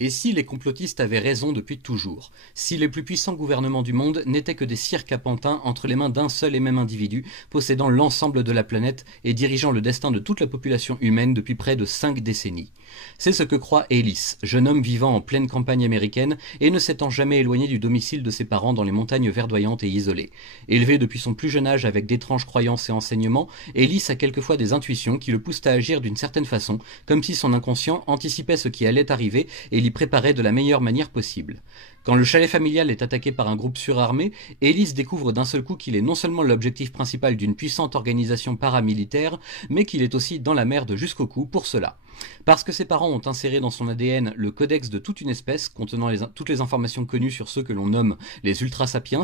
Et si les complotistes avaient raison depuis toujours? Si les plus puissants gouvernements du monde n'étaient que des cirques à pantins entre les mains d'un seul et même individu, possédant l'ensemble de la planète et dirigeant le destin de toute la population humaine depuis près de 5 décennies? C'est ce que croit Ellis, jeune homme vivant en pleine campagne américaine et ne s'étant jamais éloigné du domicile de ses parents dans les montagnes verdoyantes et isolées. Élevé depuis son plus jeune âge avec d'étranges croyances et enseignements, Ellis a quelquefois des intuitions qui le poussent à agir d'une certaine façon, comme si son inconscient anticipait ce qui allait arriver et l'y préparait de la meilleure manière possible. Quand le chalet familial est attaqué par un groupe surarmé, Ellis découvre d'un seul coup qu'il est non seulement l'objectif principal d'une puissante organisation paramilitaire, mais qu'il est aussi dans la merde jusqu'au cou pour cela. Parce que ses parents ont inséré dans son ADN le codex de toute une espèce contenant toutes les informations connues sur ceux que l'on nomme les Ultra Sapiens,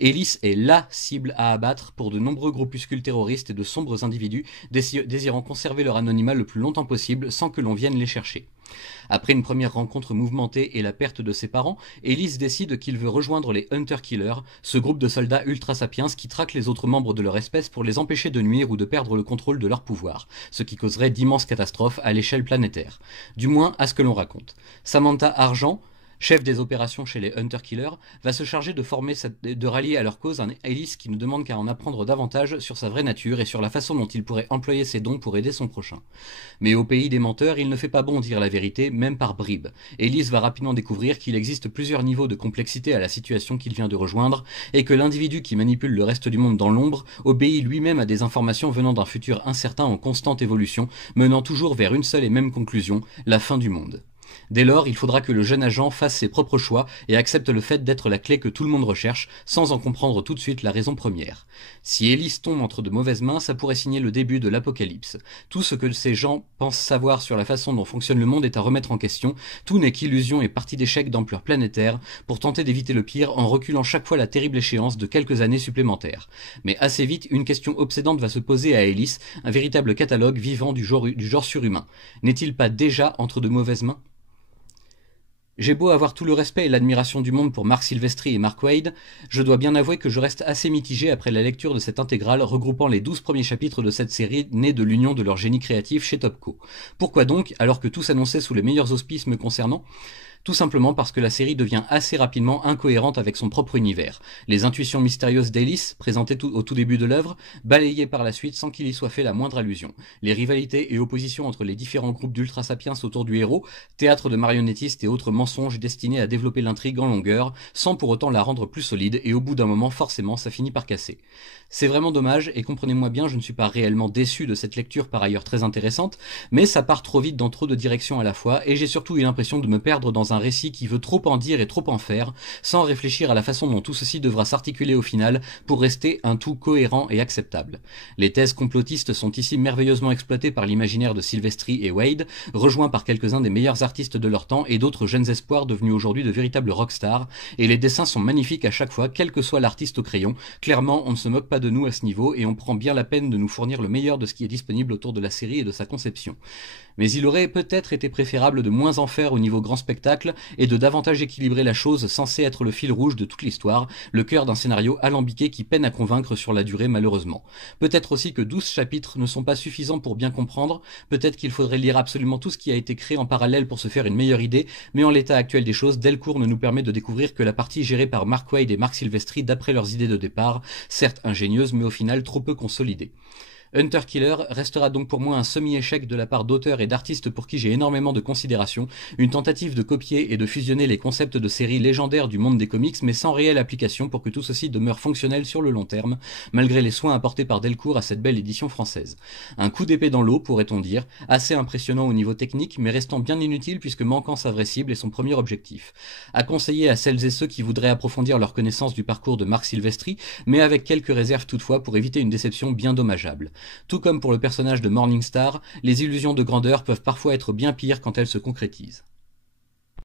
Ellis est LA cible à abattre pour de nombreux groupuscules terroristes et de sombres individus désirant conserver leur anonymat le plus longtemps possible sans que l'on vienne les chercher. Après une première rencontre mouvementée et la perte de ses parents, Ellis décide qu'il veut rejoindre les Hunter Killers, ce groupe de soldats ultra sapiens qui traquent les autres membres de leur espèce pour les empêcher de nuire ou de perdre le contrôle de leur pouvoir, ce qui causerait d'immenses catastrophes à l'échelle planétaire. Du moins à ce que l'on raconte. Samantha Argent, chef des opérations chez les Hunter Killers, va se charger de rallier à leur cause un Ellis qui ne demande qu'à en apprendre davantage sur sa vraie nature et sur la façon dont il pourrait employer ses dons pour aider son prochain. Mais au pays des menteurs, il ne fait pas bon dire la vérité, même par bribes. Ellis va rapidement découvrir qu'il existe plusieurs niveaux de complexité à la situation qu'il vient de rejoindre, et que l'individu qui manipule le reste du monde dans l'ombre obéit lui-même à des informations venant d'un futur incertain en constante évolution, menant toujours vers une seule et même conclusion, la fin du monde. Dès lors, il faudra que le jeune agent fasse ses propres choix et accepte le fait d'être la clé que tout le monde recherche, sans en comprendre tout de suite la raison première. Si Ellis tombe entre de mauvaises mains, ça pourrait signer le début de l'apocalypse. Tout ce que ces gens pensent savoir sur la façon dont fonctionne le monde est à remettre en question, tout n'est qu'illusion et partie d'échec d'ampleur planétaire, pour tenter d'éviter le pire en reculant chaque fois la terrible échéance de quelques années supplémentaires. Mais assez vite, une question obsédante va se poser à Ellis, un véritable catalogue vivant du genre surhumain. N'est-il pas déjà entre de mauvaises mains ? J'ai beau avoir tout le respect et l'admiration du monde pour Marc Silvestri et Mark Waid, je dois bien avouer que je reste assez mitigé après la lecture de cette intégrale regroupant les 12 premiers chapitres de cette série née de l'union de leur génie créatif chez Topco. Pourquoi donc, alors que tout s'annonçait sous les meilleurs auspices me concernant ? Tout simplement parce que la série devient assez rapidement incohérente avec son propre univers. Les intuitions mystérieuses d'Ellis, présentées au tout début de l'œuvre, balayées par la suite sans qu'il y soit fait la moindre allusion. Les rivalités et oppositions entre les différents groupes d'Ultra Sapiens autour du héros, théâtre de marionnettistes et autres mensonges destinés à développer l'intrigue en longueur, sans pour autant la rendre plus solide, et au bout d'un moment, forcément, ça finit par casser. C'est vraiment dommage, et comprenez-moi bien, je ne suis pas réellement déçu de cette lecture par ailleurs très intéressante, mais ça part trop vite dans trop de directions à la fois, et j'ai surtout eu l'impression de me perdre dans un récit qui veut trop en dire et trop en faire, sans réfléchir à la façon dont tout ceci devra s'articuler au final pour rester un tout cohérent et acceptable. Les thèses complotistes sont ici merveilleusement exploitées par l'imaginaire de Silvestri et Waid, rejoints par quelques-uns des meilleurs artistes de leur temps et d'autres jeunes espoirs devenus aujourd'hui de véritables rockstars, et les dessins sont magnifiques à chaque fois, quel que soit l'artiste au crayon. Clairement, on ne se moque pas de nous à ce niveau, et on prend bien la peine de nous fournir le meilleur de ce qui est disponible autour de la série et de sa conception. Mais il aurait peut-être été préférable de moins en faire au niveau grand spectacle et de davantage équilibrer la chose censée être le fil rouge de toute l'histoire, le cœur d'un scénario alambiqué qui peine à convaincre sur la durée malheureusement. Peut-être aussi que 12 chapitres ne sont pas suffisants pour bien comprendre, peut-être qu'il faudrait lire absolument tout ce qui a été créé en parallèle pour se faire une meilleure idée, mais en l'état actuel des choses, Delcourt ne nous permet de découvrir que la partie gérée par Mark Waid et Marc Silvestri d'après leurs idées de départ, certes ingénieuses mais au final trop peu consolidées. Hunter Killer restera donc pour moi un semi-échec de la part d'auteurs et d'artistes pour qui j'ai énormément de considération, une tentative de copier et de fusionner les concepts de séries légendaires du monde des comics mais sans réelle application pour que tout ceci demeure fonctionnel sur le long terme, malgré les soins apportés par Delcourt à cette belle édition française. Un coup d'épée dans l'eau, pourrait-on dire, assez impressionnant au niveau technique mais restant bien inutile puisque manquant sa vraie cible et son premier objectif. À conseiller à celles et ceux qui voudraient approfondir leur connaissance du parcours de Marc Silvestri, mais avec quelques réserves toutefois pour éviter une déception bien dommageable. Tout comme pour le personnage de Morningstar, les illusions de grandeur peuvent parfois être bien pires quand elles se concrétisent.